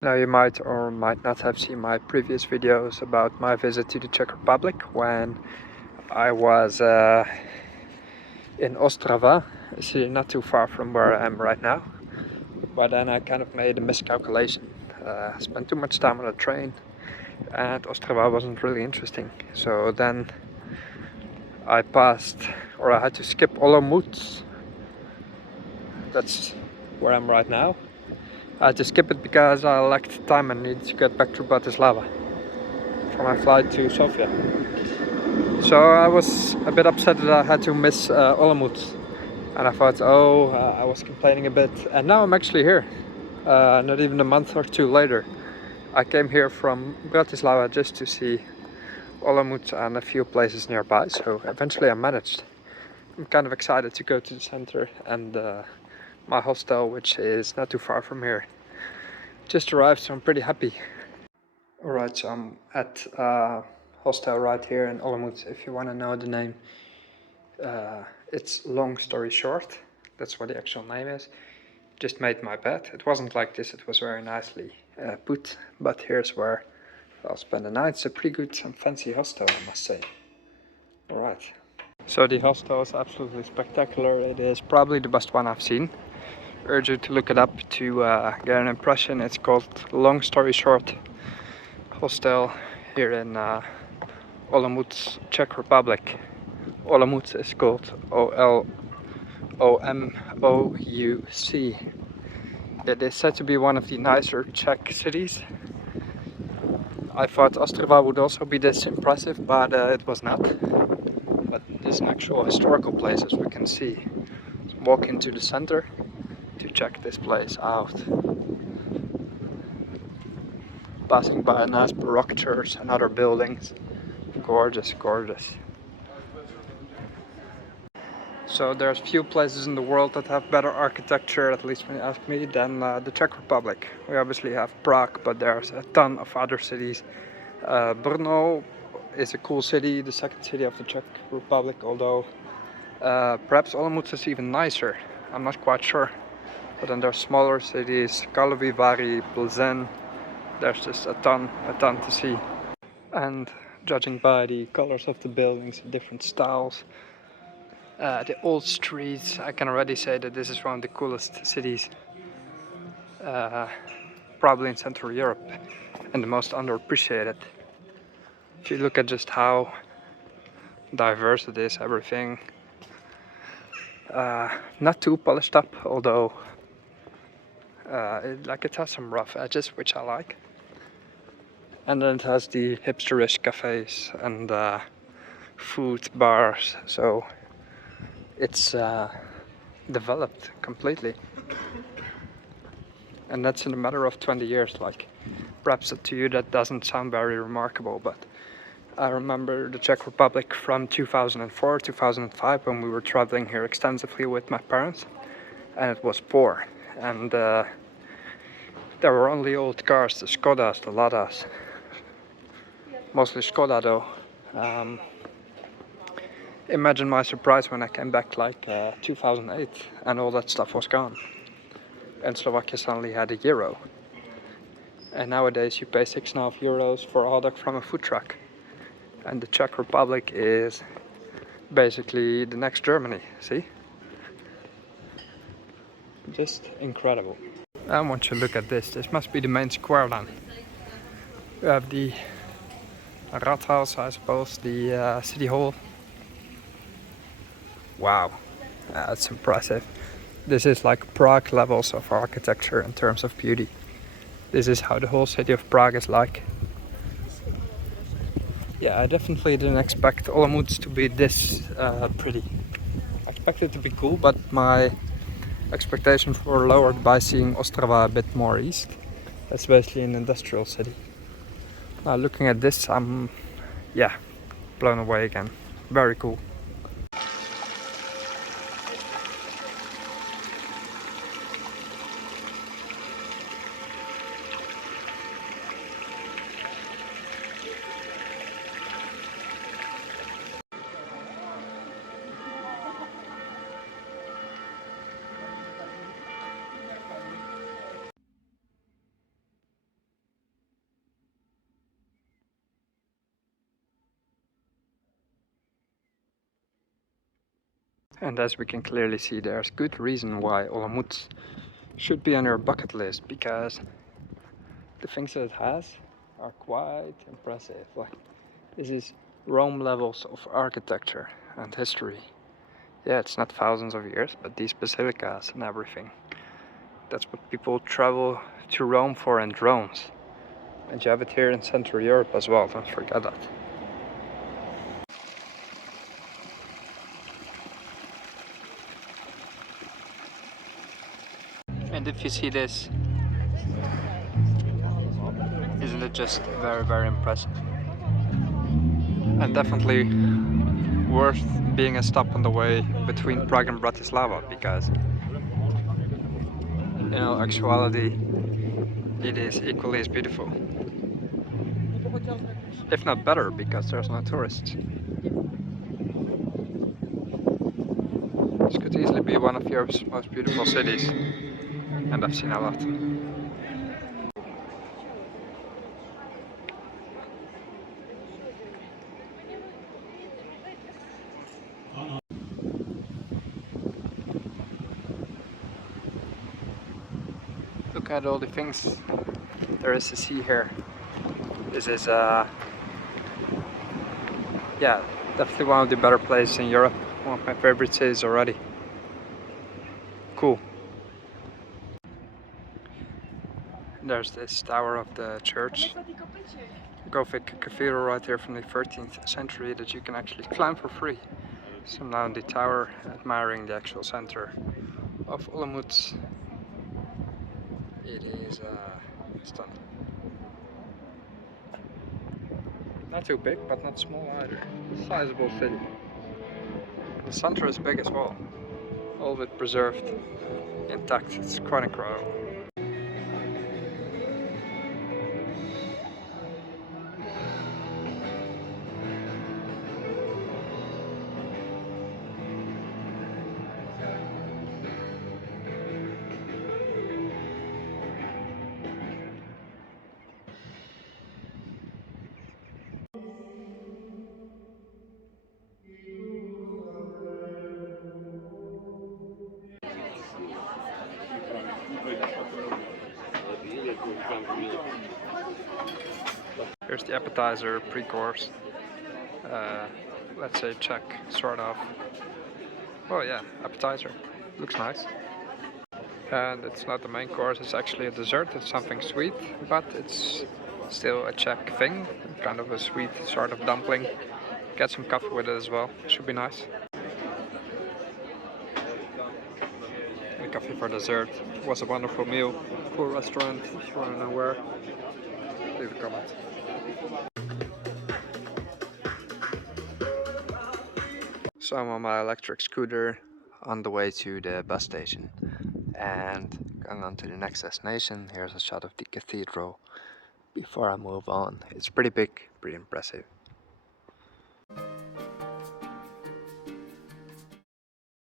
Now you might or might not have seen my previous videos about my visit to the Czech Republic when I was in Ostrava, a city not too far from where I am right now. But then I kind of made a miscalculation. Spent too much time on the train and Ostrava wasn't really interesting. So then I had to skip Olomouc. That's where I'm right now. I had to skip it because I lacked time and needed to get back to Bratislava for my flight to Sofia. So I was a bit upset that I had to miss Olomouc, and I thought, I was complaining a bit, and now I'm actually here. Not even a month or two later. I came here from Bratislava just to see Olomouc and a few places nearby, so eventually I managed. I'm kind of excited to go to the center, and my hostel, which is not too far from here, just arrived, so I'm pretty happy. Alright, so I'm at hostel right here in Olomouc, if you want to know the name. It's Long Story Short, that's what the actual name is. Just made my bed. It wasn't like this, it was very nicely put, but here's where I'll spend the night. It's a pretty good and fancy hostel, I must say. Alright. So the hostel is absolutely spectacular. It is probably the best one I've seen. I urge you to look it up to get an impression. It's called Long Story Short Hostel here in Olomouc, Czech Republic. Olomouc is called Olomouc. It is said to be one of the nicer Czech cities. I thought Ostrava would also be this impressive, but it was not. But this is an actual historical place, as we can see. Let's walk into the center to check this place out. Passing by a nice Baroque church and other buildings. Gorgeous, gorgeous. So there's few places in the world that have better architecture, at least when you ask me, than the Czech Republic. We obviously have Prague, but there's a ton of other cities. Brno is a cool city, the second city of the Czech Republic, although perhaps Olomouc is even nicer. I'm not quite sure. But then there's smaller cities, Karlovy Vary, Plzeň. There's just a ton to see. And judging by the colors of the buildings, the different styles, the old streets, I can already say that this is one of the coolest cities probably in Central Europe, and the most underappreciated. If you look at just how diverse it is, everything not too polished up, although it has some rough edges, which I like. And then it has the hipsterish cafes and food bars, so it's developed completely. And that's in a matter of 20 years. Like, perhaps to you that doesn't sound very remarkable, but I remember the Czech Republic from 2004, 2005, when we were traveling here extensively with my parents, and it was poor. And there were only old cars, the Skodas, the Ladas. Mostly Skoda though. Imagine my surprise when I came back like 2008 and all that stuff was gone. And Slovakia suddenly had a euro. And nowadays you pay 6.5 euros for a hot dog from a food truck. And the Czech Republic is basically the next Germany, see? Just incredible. And once you look at this must be the main square then. We have the Rathaus, I suppose, the city hall. Wow, that's impressive. This is like Prague levels of architecture in terms of beauty. This is how the whole city of Prague is like. Yeah, I definitely didn't expect Olomouc to be this pretty. I expected it to be cool, but my expectations were lowered by seeing Ostrava a bit more east. That's basically an industrial city. Now looking at this, I'm blown away again. Very cool. And as we can clearly see, there's good reason why Olomouc should be on your bucket list, because the things that it has are quite impressive. Like, this is Rome levels of architecture and history. Yeah, it's not thousands of years, but these basilicas and everything, that's what people travel to Rome for in drones. And you have it here in Central Europe as well, don't forget that. And if you see this, isn't it just very, very impressive? And definitely worth being a stop on the way between Prague and Bratislava, because in actuality it is equally as beautiful, if not better, because there's no tourists. This could easily be one of Europe's most beautiful cities, and I've seen a lot. Look at all the things there is to see here. This is yeah, definitely one of the better places in Europe. One of my favorite cities already. Cool. There's this tower of the church, Gothic cathedral right here from the 13th century that you can actually climb for free. So I'm now in the tower, admiring the actual center of Olomouc. It is stunning. Not too big, but not small either. Sizable city. The center is big as well. All of it preserved intact. It's quite incredible. Here's the appetizer, pre-course. Let's say Czech, sort of. Oh yeah, appetizer. Looks nice. And it's not the main course, it's actually a dessert. It's something sweet, but it's still a Czech thing. Kind of a sweet sort of dumpling. Get some coffee with it as well. Should be nice. And coffee for dessert. It was a wonderful meal. Cool restaurant. If you want to know where, leave a comment. So I'm on my electric scooter on the way to the bus station and going on to the next destination. Here's a shot of the cathedral before I move on. It's pretty big, pretty impressive.